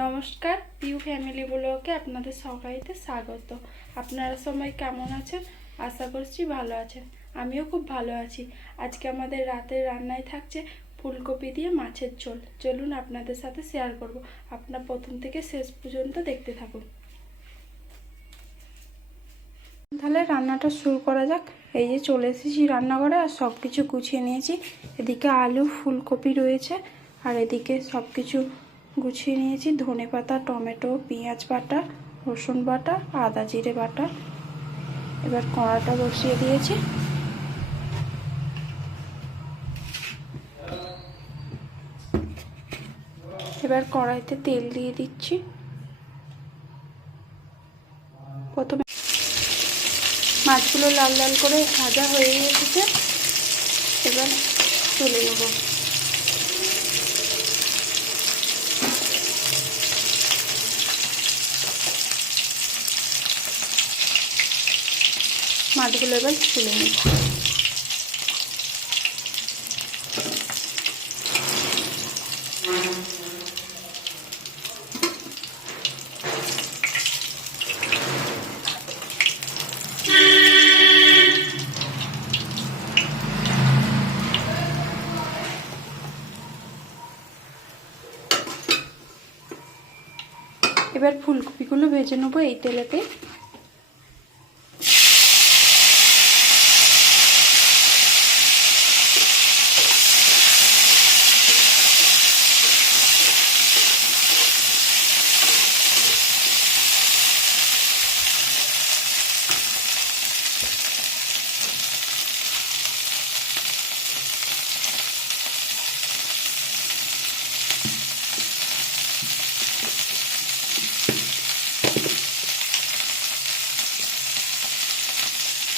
নমস্কার, পিউ ফ্যামিলি ব্লগে আপনাদের সবাইকে স্বাগত। আপনারা সবাই কেমন আছেন? আশা করছি ভালো আছেন। আমিও খুব ভালো আছি। আজকে আমাদের রাতের রান্নায় থাকছে ফুলকপি দিয়ে মাছের ঝোল। চলুন আপনাদের সাথে শেয়ার করব। আপনারা প্রথম থেকে শেষ পর্যন্ত দেখতে থাকুন। তাহলে রান্নাটা শুরু করা যাক। এই যে চলে এসেছি রান্নাঘরে, আর সব কিছু গুছিয়ে নিয়েছি। এদিকে আলু, ফুলকপি রয়েছে, আর এদিকে সব কিছু গুছিয়ে নিয়েছি। ধনেপাতা, টমেটো, পেঁয়াজ বাটা, রসুন বাটা, আদা জিরে বাটা। এবার কড়াটা বসিয়ে দিয়েছি। এবার কড়াইতে তেল দিয়ে দিচ্ছি। প্রথমে মাছগুলো লাল লাল করে ভাজা হয়ে এসেছে, এবার তুলে নেব। মাছগুলো এবার তুলে নিই। এবার ফুলকপিগুলো ভেজে নেবো এই তেলেতে।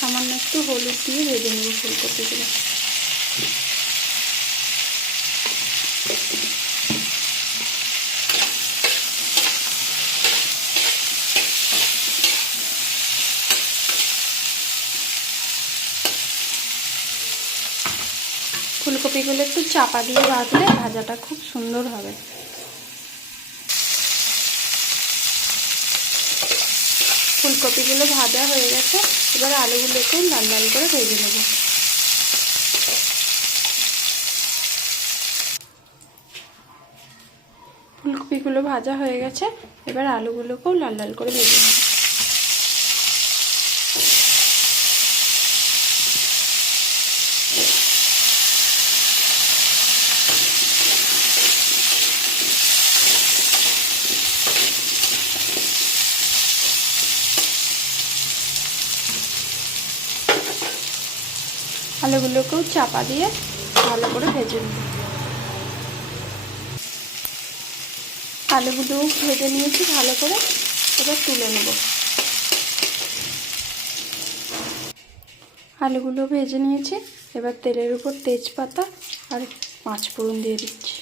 সামান্য একটু হলুদ দিয়ে ভেজে নেব ফুলকপিগুলো। ফুলকপিগুলো একটু চাপা দিয়ে ভাজলে ভাজাটা খুব সুন্দর হবে। ফুলকপিগুলো ভাজা হয়ে গেছে, এবার আলুগুলোকেও লাল লাল করে ভেজে নেব। ফুলকপিগুলো ভাজা হয়ে গেছে, এবার আলুগুলোকেও লাল লাল করে ভেজে নেব। আলুগুলোকেও চাপা দিয়ে ভালো করে ভেজে নেব। আলুগুলো ভেজে নিয়েছি ভালো করে, এবার তুলে নেব। আলুগুলো ভেজে নিয়েছি, এবার তেলের উপর তেজপাতা আর পাঁচ ফোড়ন দিয়ে দিচ্ছি।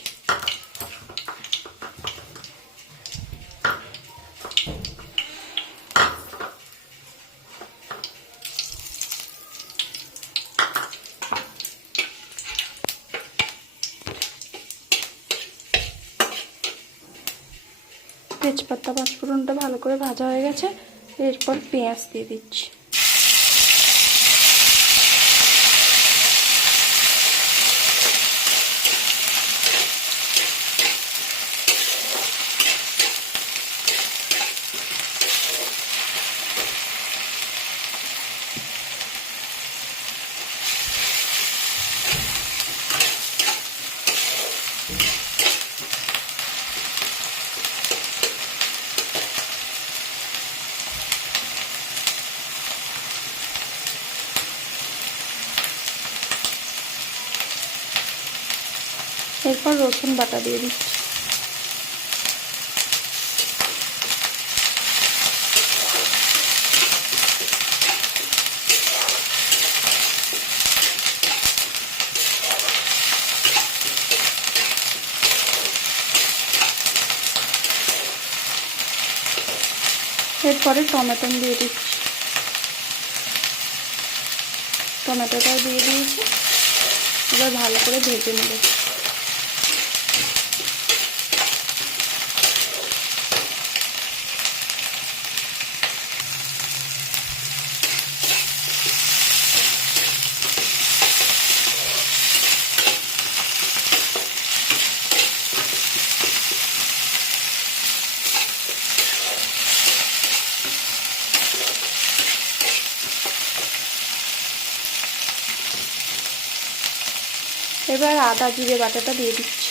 তেজপাতা পাঁচফোড়নটা ভালো করে ভাজা হয়ে গেছে, এরপর পেঁয়াজ দিয়ে দিচ্ছি। এরপর রসুন বাটা দিয়ে দিচ্ছি। এরপরে টমেটো দিয়ে দিচ্ছি। টমেটোটাও দিয়ে দিয়েছি, এবার ভালো করে ভেজে নেব। এবার আদা জিরে বাটাটা দিয়ে দিচ্ছি।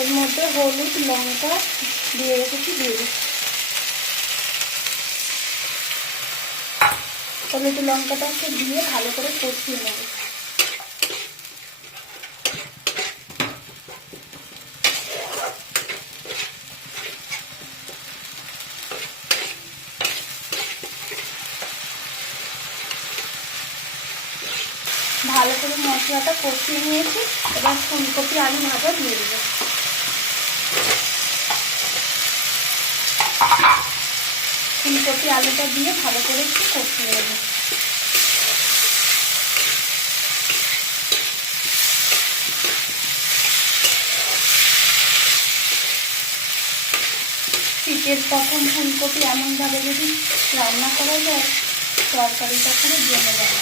এর মধ্যে হলুদ লঙ্কা দিয়ে রেখেছি, দিয়ে দিচ্ছি। হলুদ লঙ্কাটাকে দিয়ে ভালো করে কষিয়ে নেব। ভালো করে মশলাটা কষিয়ে নিয়েছি, এবার ফুলকপি আলু ভাজা দিয়ে দেবো। ফুলকপি আলুটা দিয়ে ভালো করে একটু কষিয়ে নেব। শীতের প্রথম ফুলকপি এমনভাবে যদি রান্না করা যায়, তরকারিটা পুরো জমে যাবে।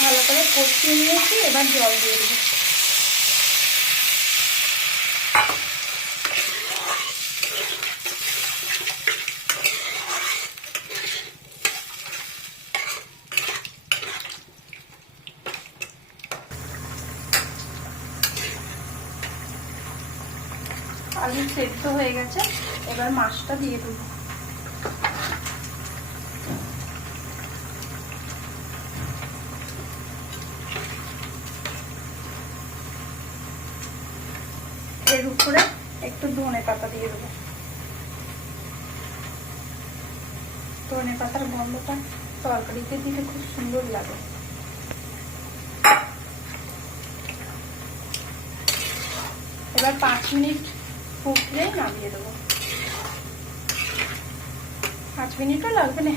ভালো করে কষিয়ে নিয়েছি, এবার জল দিয়ে দেবো। আলু সেদ্ধ হয়ে গেছে, এবার মাছটা দিয়ে দেবো। এর উপরে একটু ধনে পাতা দিয়ে দেবো। ধনে পাতার গন্ধটা তরকারিতে দিলে খুব সুন্দর লাগে। এবার 5 মিনিট ফুটলে নামিয়ে দেবো। 5 মিনিটও লাগবে না,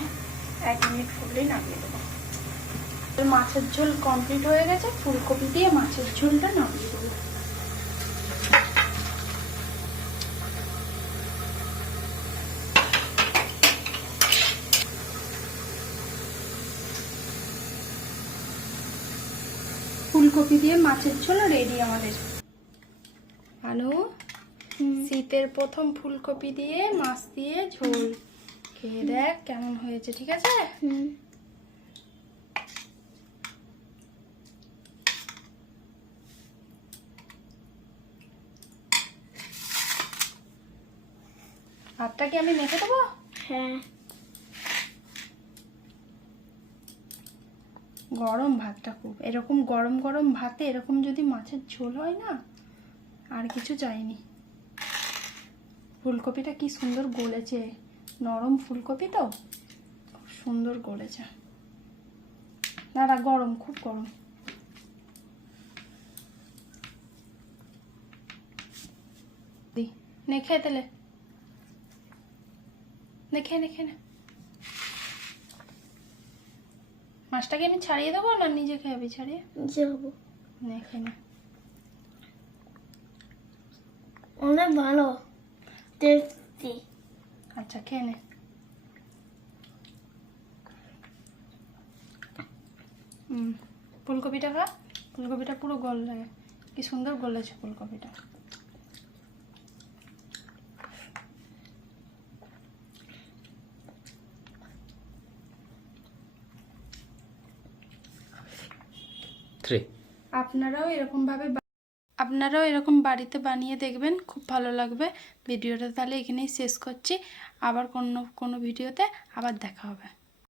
1 মিনিট ফুটলেই নামিয়ে দেবো। মাছের ঝোল কমপ্লিট হয়ে গেছে, ফুলকপি দিয়ে মাছের ঝোলটা নামিয়ে দেবো। ফুলকপি দিয়ে মাছের ঝোল রেডি আমাদের। আনু, শীতের প্রথম ফুলকপি দিয়ে মাছ দিয়ে ঝোল খেয়ে দেখ কেমন হয়েছে, ঠিক আছে? ভাতটা কি আমি মেখে দেবো? হ্যাঁ। গরম ভাতটা খুব, এরকম গরম গরম ভাতে এরকম যদি মাছের ঝোল হয় না, আর কিছু চাইনি। ফুলকপিটা কি সুন্দর গলেছে, নরম ফুলকপি তো খুব সুন্দর গলেছে। না গরম, খুব গরম। নে খেয়ে তেলে, নে খেয়ে নে, খেয়ে নে। মাছটাকে আমি ছাড়িয়ে দেবো না নিজে খাবি? ছাড়িয়ে যাবো, নে খেয়ে নে। অনেক ভালো টেস্টি। আচ্ছা খেয়ে নে। ফুলকপিটা খা, ফুলকপিটা পুরো গল লাগে, কি সুন্দর গলেছে ফুলকপিটা। আপনারাও এরকম বাড়িতে বানিয়ে দেখবেন, খুব ভালো লাগবে। ভিডিওটা তাহলে এখানেই শেষ করছি, আবার কোনো ভিডিওতে আবার দেখা হবে।